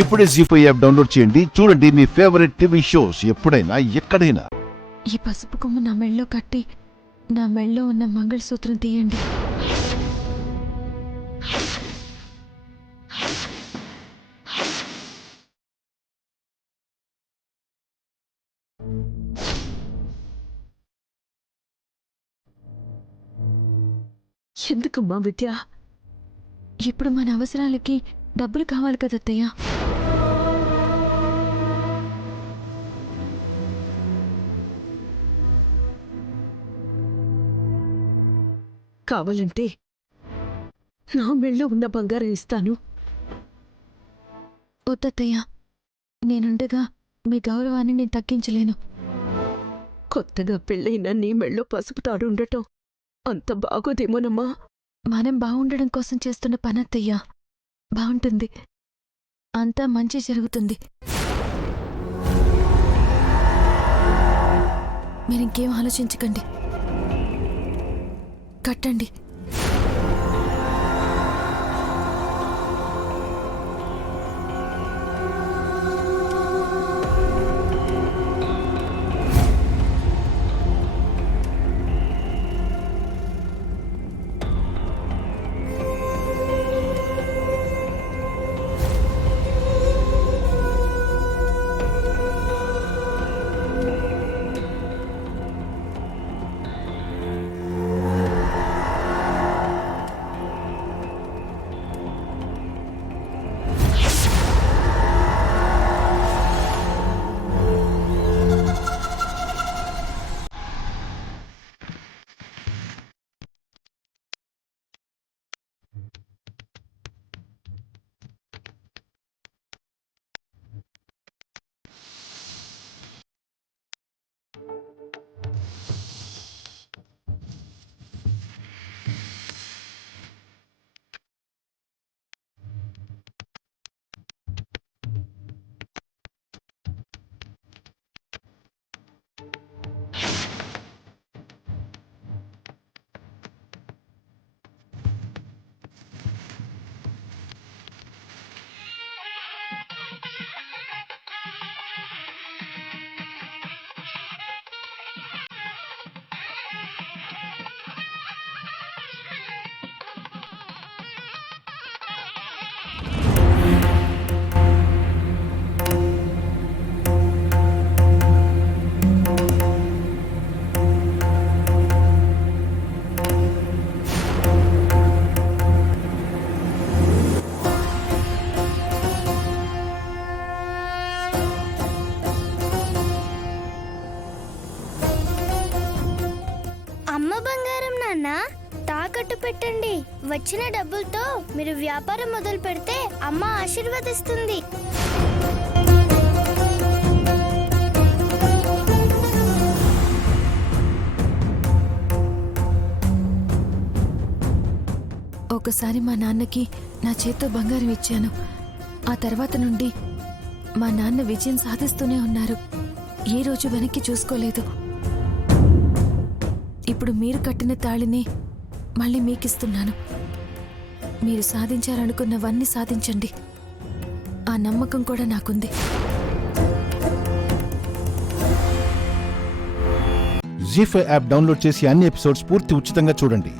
ఇప్పుడే జీ5 app download చేయండి. చూడండి మీ ఫేవరెట్ టీవీ షోస్ ఎప్పుడైనా ఎక్కడైనా. ఈ పసుపు కొమ్ము నా మెళ్ళో కట్టి నా మెళ్ళో ఉన్న మంగళసూత్రం తీయండి. ఎందుకమ్మా విద్య? ఇప్పుడు మన అవసరాలకి డబ్బులు కావాలి కదత్తయ్య. కావాలంటే నా మెళ్ళో ఉన్న బంగారం ఇస్తాను. వద్దత్తయ్య, నేనుండగా మీ గౌరవాన్ని నేను తగ్గించలేను. కొత్తగా పెళ్ళైన నీ మెళ్ళో పసుపు తాడు ఉండటం అంత బాగోదేమోనమ్మా. మనం బాగుండడం కోసం చేస్తున్న పనత్తయ్య. బాగుంటుంది, అంతా మంచి జరుగుతుంది. మీరింకేం ఆలోచించకండి, కట్టండి. అమ్మ బంగారం నాన్న, తాకట్టు పెట్టండి. వచ్చిన డబ్బులతో మీరు వ్యాపారం మొదలు పెడితే అమ్మ ఆశీర్వదిస్తుంది. ఒకసారి మా నాన్నకి నా చేత్తో బంగారం ఇచ్చాను. ఆ తర్వాత నుండి మా నాన్న విజయం సాధిస్తూనే ఉన్నారు. ఏ రోజు వెనక్కి చూసుకోలేదు. ఇప్పుడు మీరు కట్టిన తాళిని మళ్ళీ మీకిస్తున్నాను. మీరు సాధించాలనుకున్నవన్నీ సాధించండి. ఆ నమ్మకం కూడా నాకుంది. జీ5 యాప్ డౌన్లోడ్ చేసి అన్ని ఎపిసోడ్స్ పూర్తి ఉచితంగా చూడండి.